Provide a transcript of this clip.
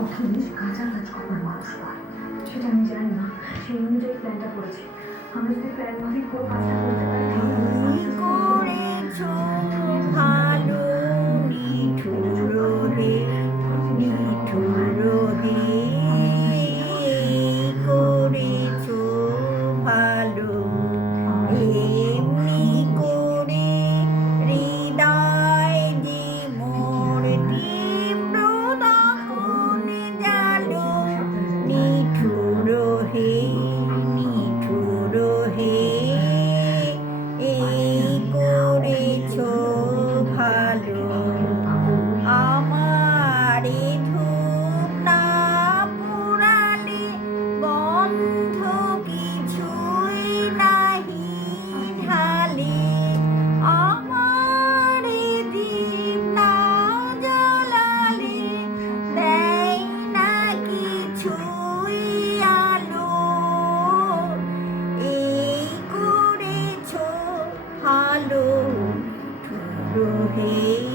অখিলেশ কাঁচা কাজ করবার মানুষ নয়, সেটা আমি জানি না। সেই অনুযায়ী প্ল্যানটা করেছি। আমরা যদি প্ল্যান মাফিক পুরো কাজটা করতে পারি তাহলে আমরা success করেছো ভালো নিঠুর হে, নিঠুর হে, করেছো ভালো এমনি করে হৃদয় যে মোর তীব্র দহন জালো, নিঠুর হে, নিঠুর হে, এই করেছো ভালো। আমারে ধূপ না পুরালে গন্ধ কিছুই নাহি ঢালে, আমারে দীপ না জ্বালালে দেয় না কিছুই আলো, এই করেছো ভালো নিঠুর হে।